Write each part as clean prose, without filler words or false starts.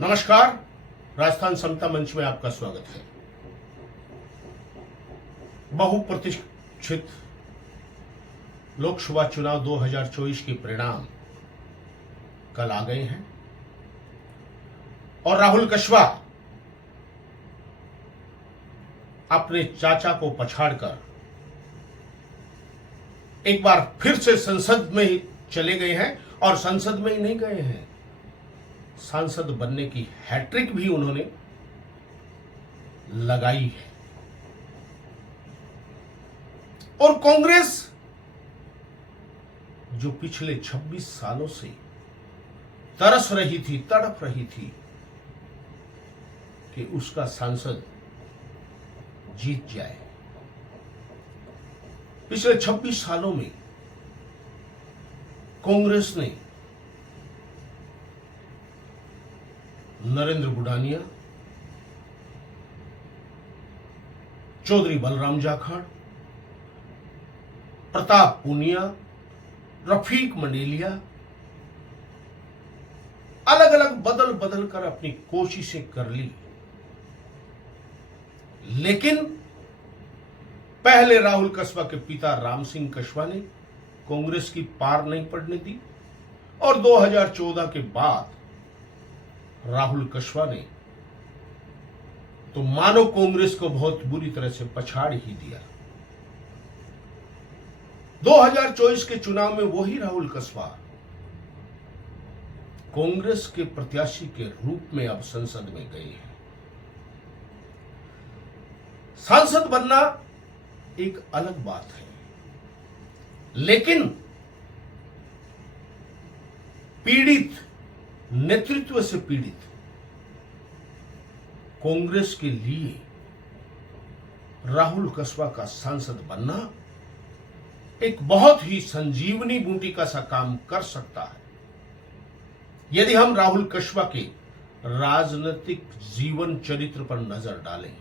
नमस्कार, राजस्थान समता मंच में आपका स्वागत है। बहुप्रतीक्षित लोकसभा चुनाव 2024 के परिणाम कल आ गए हैं और राहुल कस्वा अपने चाचा को पछाड़कर एक बार फिर से संसद में ही चले गए हैं और संसद में ही नहीं गए हैं, सांसद बनने की हैट्रिक भी उन्होंने लगाई है। और कांग्रेस जो पिछले 26 सालों से तरस रही थी, तड़प रही थी कि उसका सांसद जीत जाए, पिछले 26 सालों में कांग्रेस ने नरेंद्र गुडानिया, चौधरी बलराम जाखड़, प्रताप पूनिया, रफीक मंडेलिया अलग अलग बदल बदल कर अपनी कोशिशें कर ली, लेकिन पहले राहुल कस्वा के पिता राम सिंह कस्वा ने कांग्रेस की पार नहीं पड़ने दी और 2014 के बाद राहुल कस्वा ने तो मानो कांग्रेस को बहुत बुरी तरह से पछाड़ ही दिया। 2024 के चुनाव में वही राहुल कस्वा कांग्रेस के प्रत्याशी के रूप में अब संसद में गए हैं। सांसद बनना एक अलग बात है, लेकिन पीड़ित, नेतृत्व से पीड़ित कांग्रेस के लिए राहुल कस्वा का सांसद बनना एक बहुत ही संजीवनी बूटी का सा काम कर सकता है। यदि हम राहुल कस्वा के राजनीतिक जीवन चरित्र पर नजर डालें,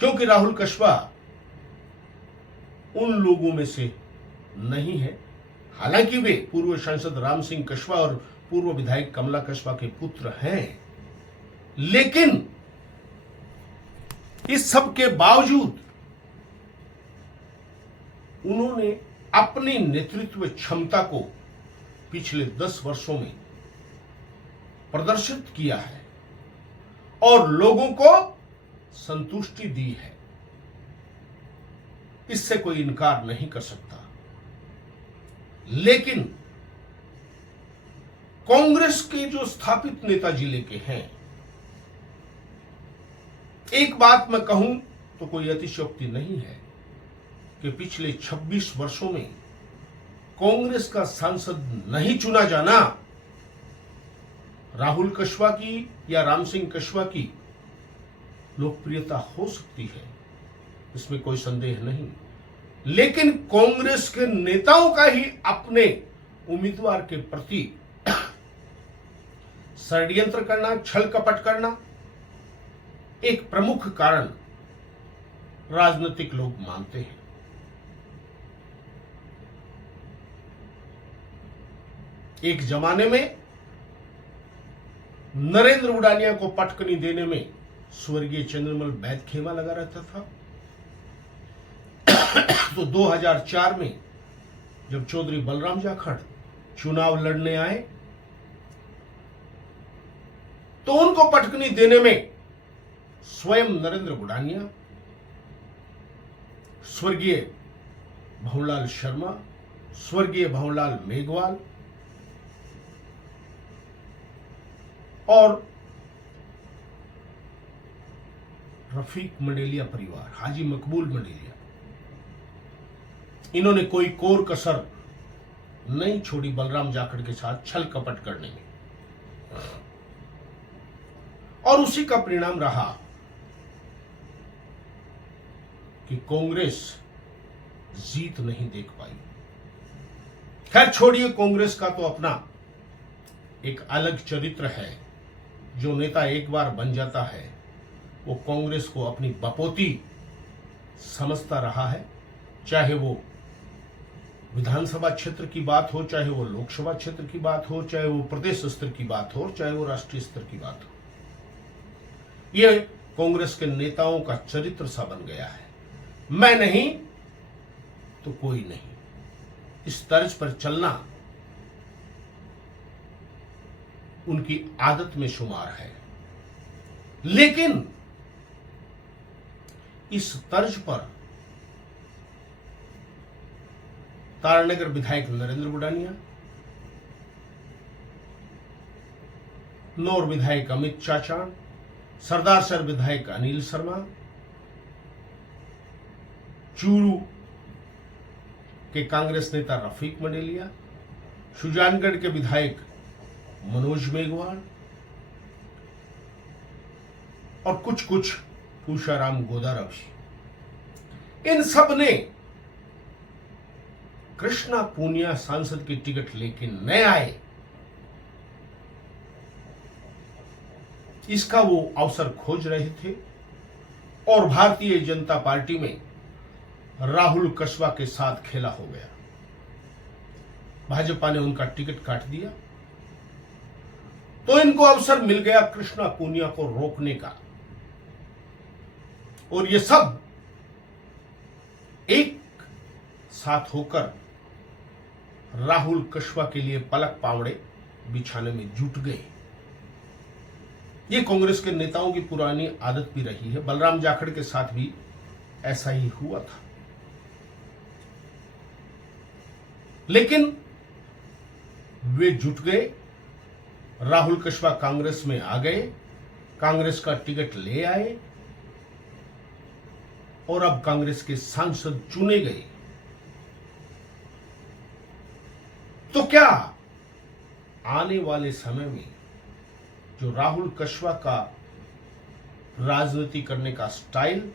क्योंकि राहुल कस्वा उन लोगों में से नहीं है, हालांकि वे पूर्व सांसद राम सिंह कस्वा और पूर्व विधायक कमला कस्वा के पुत्र हैं, लेकिन इस सब के बावजूद उन्होंने अपनी नेतृत्व क्षमता को पिछले 10 वर्षों में प्रदर्शित किया है और लोगों को संतुष्टि दी है, इससे कोई इनकार नहीं कर सकता। लेकिन कांग्रेस के जो स्थापित नेता जिले के हैं, एक बात मैं कहूं तो कोई अतिशयोक्ति नहीं है कि पिछले 26 वर्षों में कांग्रेस का सांसद नहीं चुना जाना राहुल कस्वा की या राम सिंह कस्वा की लोकप्रियता हो सकती है, इसमें कोई संदेह नहीं, लेकिन कांग्रेस के नेताओं का ही अपने उम्मीदवार के प्रति षड्यंत्र करना, छल कपट करना एक प्रमुख कारण राजनीतिक लोग मानते हैं। एक जमाने में नरेंद्र गुडानिया को पटकनी देने में स्वर्गीय चंद्रमल बैदखेमा लगा रहता था, तो 2004 में जब चौधरी बलराम जाखड़ चुनाव लड़ने आए तो उनको पटकनी देने में स्वयं नरेंद्र गुडानिया, स्वर्गीय भंवरलाल शर्मा, स्वर्गीय भंवरलाल मेघवाल और रफीक मंडेलिया परिवार, हाजी मकबूल मंडेलिया, इन्होंने कोई कोर कसर नहीं छोड़ी बलराम जाखड़ के साथ छल कपट करने में, और उसी का परिणाम रहा कि कांग्रेस जीत नहीं देख पाई। खैर छोड़िए, कांग्रेस का तो अपना एक अलग चरित्र है। जो नेता एक बार बन जाता है वो कांग्रेस को अपनी बपोती समझता रहा है, चाहे वो विधानसभा क्षेत्र की बात हो, चाहे वो लोकसभा क्षेत्र की बात हो, चाहे वो प्रदेश स्तर की बात हो, चाहे वो राष्ट्रीय स्तर की बात हो, ये कांग्रेस के नेताओं का चरित्र सा बन गया है। मैं नहीं तो कोई नहीं, इस तर्ज पर चलना उनकी आदत में शुमार है। लेकिन इस तर्ज पर तारानगर विधायक नरेंद्र बुडानिया, नौर विधायक अमित चाचान, सरदारसर विधायक अनिल शर्मा, चूरू के कांग्रेस नेता रफीक मंडेलिया, सुजानगढ़ के विधायक मनोज मेघवाल और कुछ पूषाराम गोदारा भी, इन सब ने कृष्णा पूनिया सांसद की टिकट लेके न आए, इसका वो अवसर खोज रहे थे और भारतीय जनता पार्टी में राहुल कस्वा के साथ खेला हो गया। भाजपा ने उनका टिकट काट दिया तो इनको अवसर मिल गया कृष्णा पूनिया को रोकने का, और ये सब एक साथ होकर राहुल कस्वा के लिए पलक पावड़े बिछाने में जुट गए। ये कांग्रेस के नेताओं की पुरानी आदत भी रही है। बलराम जाखड़ के साथ भी ऐसा ही हुआ था। लेकिन वे जुट गए, राहुल कस्वा कांग्रेस में आ गए, कांग्रेस का टिकट ले आए और अब कांग्रेस के सांसद चुने गए। तो क्या आने वाले समय में जो राहुल कस्वा का राजनीति करने का स्टाइल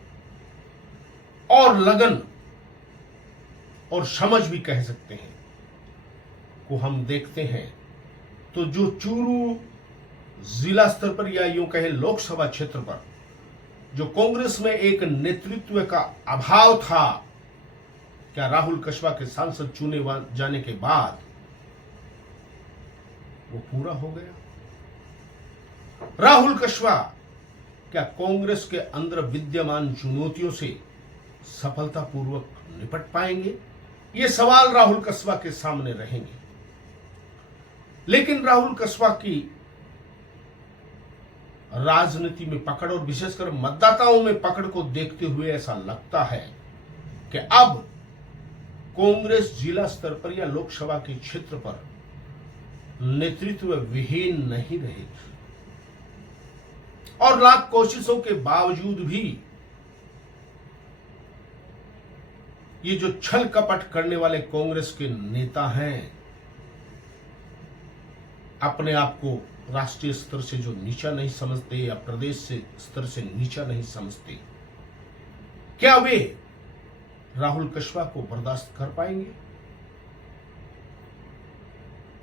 और लगन और समझ भी कह सकते हैं को हम देखते हैं, तो जो चूरू जिला स्तर पर या यूं कहें लोकसभा क्षेत्र पर जो कांग्रेस में एक नेतृत्व का अभाव था, क्या राहुल कस्वा के सांसद चुने जाने के बाद वो पूरा हो गया? राहुल कस्वा क्या कांग्रेस के अंदर विद्यमान चुनौतियों से सफलतापूर्वक निपट पाएंगे? ये सवाल राहुल कस्वा के सामने रहेंगे। लेकिन राहुल कस्वा की राजनीति में पकड़ और विशेषकर मतदाताओं में पकड़ को देखते हुए ऐसा लगता है कि अब कांग्रेस जिला स्तर पर या लोकसभा के क्षेत्र पर नेतृत्व विहीन नहीं रहेगी, और लाख कोशिशों के बावजूद भी ये जो छल कपट करने वाले कांग्रेस के नेता हैं, अपने आप को राष्ट्रीय स्तर से जो नीचा नहीं समझते या प्रदेश से स्तर से नीचा नहीं समझते, क्या वे राहुल कस्वा को बर्दाश्त कर पाएंगे?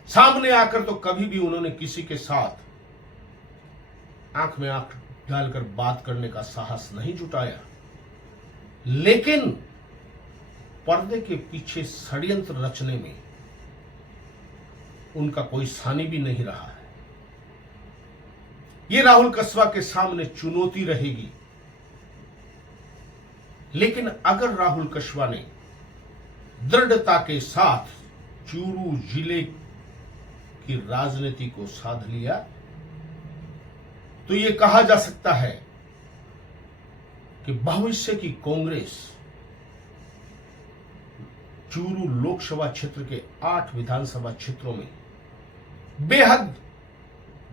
सामने आकर तो कभी भी उन्होंने किसी के साथ आंख में आंख डालकर बात करने का साहस नहीं जुटाया, लेकिन पर्दे के पीछे षड्यंत्र रचने में उनका कोई सानी भी नहीं रहा है। ये राहुल कस्वा के सामने चुनौती रहेगी। लेकिन अगर राहुल कस्वा ने दृढ़ता के साथ चूरू जिले की राजनीति को साध लिया तो यह कहा जा सकता है कि भविष्य की कांग्रेस चूरू लोकसभा क्षेत्र के 8 विधानसभा क्षेत्रों में बेहद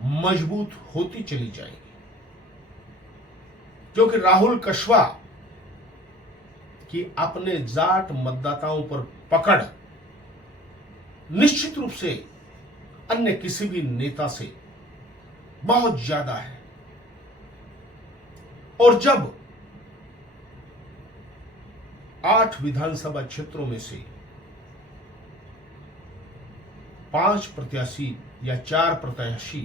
मजबूत होती चली जाएगी, क्योंकि राहुल कस्वा की अपने जाट मतदाताओं पर पकड़ निश्चित रूप से अन्य किसी भी नेता से बहुत ज्यादा है। और जब 8 विधानसभा क्षेत्रों में से 5 प्रत्याशी या 4 प्रत्याशी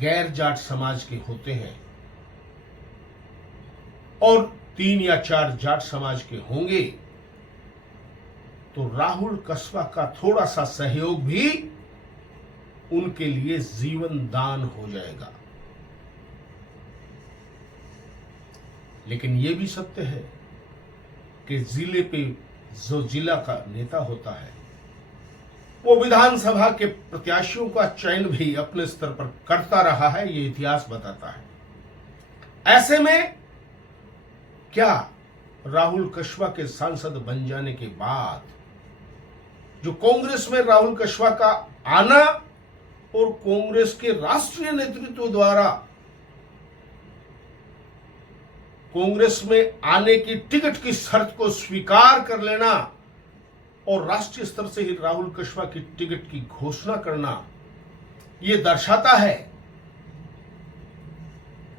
गैर जाट समाज के होते हैं और 3 या 4 जाट समाज के होंगे, तो राहुल कस्बा का थोड़ा सा सहयोग भी उनके लिए जीवन दान हो जाएगा। लेकिन यह भी सत्य है कि जिले पे जो जिला का नेता होता है वो विधानसभा के प्रत्याशियों का चयन भी अपने स्तर पर करता रहा है, ये इतिहास बताता है। ऐसे में क्या राहुल कस्बा के सांसद बन जाने के बाद जो कांग्रेस में राहुल कस्बा का आना और कांग्रेस के राष्ट्रीय नेतृत्व द्वारा कांग्रेस में आने की टिकट की शर्त को स्वीकार कर लेना और राष्ट्रीय स्तर से ही राहुल कस्बा की टिकट की घोषणा करना, यह दर्शाता है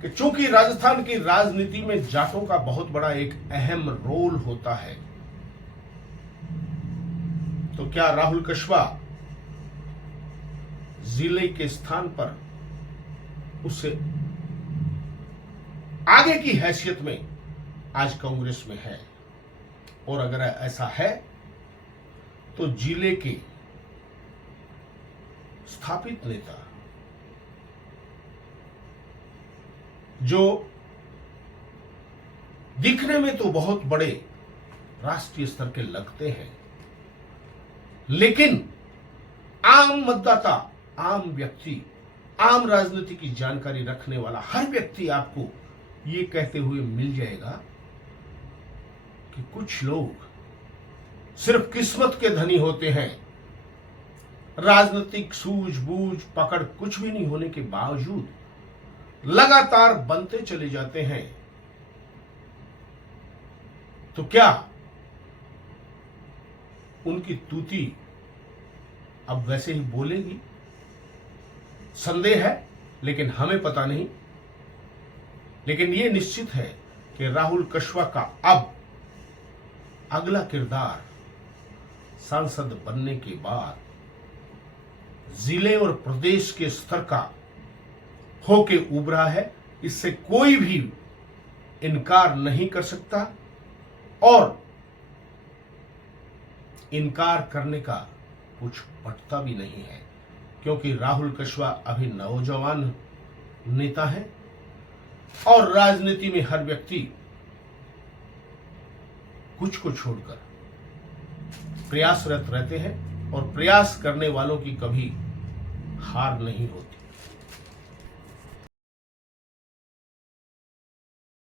कि चूंकि राजस्थान की राजनीति में जाटों का बहुत बड़ा एक अहम रोल होता है, तो क्या राहुल कस्बा जिले के स्थान पर उससे आगे की हैसियत में आज कांग्रेस में है? और अगर ऐसा है तो जिले के स्थापित नेता जो दिखने में तो बहुत बड़े राष्ट्रीय स्तर के लगते हैं, लेकिन आम मतदाता, आम व्यक्ति, आम राजनीति की जानकारी रखने वाला हर व्यक्ति आपको ये कहते हुए मिल जाएगा कि कुछ लोग सिर्फ किस्मत के धनी होते हैं, राजनीतिक सूझबूझ पकड़ कुछ भी नहीं होने के बावजूद लगातार बनते चले जाते हैं। तो क्या उनकी तूती अब वैसे ही बोलेगी? संदेह है, लेकिन हमें पता नहीं। लेकिन यह निश्चित है कि राहुल कस्बा का अब अगला किरदार सांसद बनने के बाद जिले और प्रदेश के स्तर का होके उभरा है, इससे कोई भी इनकार नहीं कर सकता और इनकार करने का कुछ पटता भी नहीं है, क्योंकि राहुल कस्बा अभी नौजवान नेता है और राजनीति में हर व्यक्ति कुछ को छोड़कर प्रयासरत रहते हैं और प्रयास करने वालों की कभी हार नहीं होती।